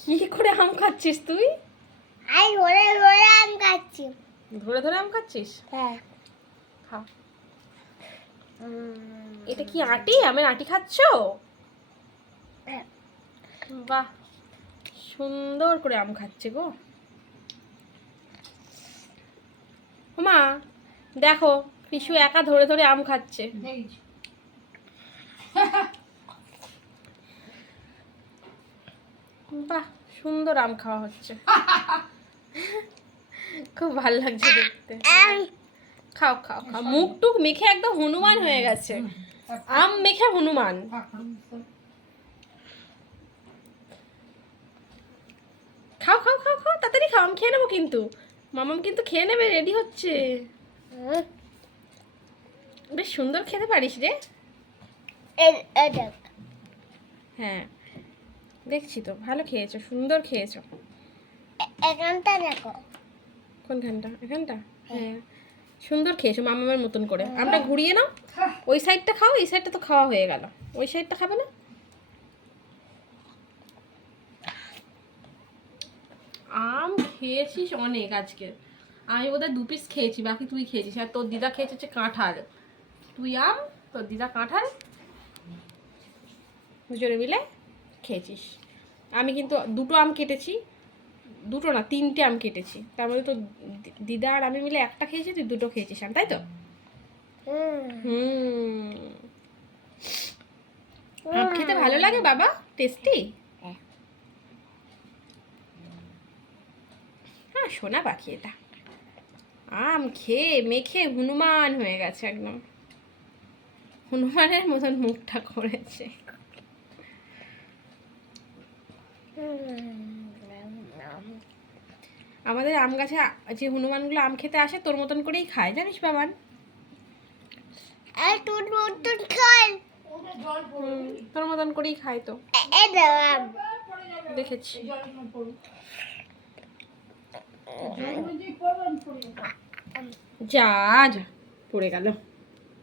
কি করে আম খাচ্ছিস তুই? আমি ধরে ধরে আম খাচ্ছি। ধরে ধরে আম খাচ্ছিস? হ্যাঁ। খা। এটা কি আটি? আমের আটি খাচ্ছো? বাহ, সুন্দর করে আম খাচ্ছে গো। মা দেখো, পিসু একা ধরে ধরে আম খাচ্ছে। বাহ, সুন্দর আম খাওয়া হচ্ছে। খুব ভালো লাগছে দেখতে। খাও খাও খাও, মুখ টুক মেখে একদম হনুমান হয়ে গেছে। আম মেখে হনুমান। খাও খাও খাও খাও, তাড়াতাড়ি খাও, আমি খেয়ে নেবো কিন্তু। মামাম কিন্তু খেয়ে নেবে, রেডি হচ্ছে। বেশ সুন্দর খেতে পারিস রে। হ্যাঁ দেখছি তো, ভালো খেয়েছো, সুন্দর খেয়েছো। এখানটা দেখো। কোনখানটা? এখানটা? হ্যাঁ সুন্দর খেয়েছো মামামের মতন করে। আমটা ঘুরিয়ে নাও, ওই সাইডটা খাও, এই সাইডটা তো খাওয়া হয়ে গেল, ওই সাইডটা খাবে না? আম খেয়েছিস অনেক আজকে। আমি বোধহয় 2 পিস খেয়েছি, বাকি তুই খেয়েছিস। আর তোর দিদা খেয়েছে হচ্ছে কাঁঠাল। তুই আম, তোর দিদা কাঁঠাল, দুজনে মিলে খেয়েছিস। আমি কিন্তু 2টো আম কেটেছি, 2টো না 3টে আম কেটেছি। তার মধ্যে তো দিদা আর আমি মিলে একটা খেয়েছি, তুই 2টো খেয়েছিস আম, তাই তো? আম খেতে ভালো লাগে বাবা, টেস্টি। হ্যাঁ সোনা পাখি এটা, আম খেয়ে মেখে হনুমান হয়ে গেছে একদম, হনুমানের মতন মুখটা করেছে। আমাদের আম গাছে যে হনুমানগুলো আম খেতে আসে তোর মতন করেই খায়, জানিস বাবান? তোর মতন করেই খায় তো, দেখেছি। যা যা পড়ে গেল।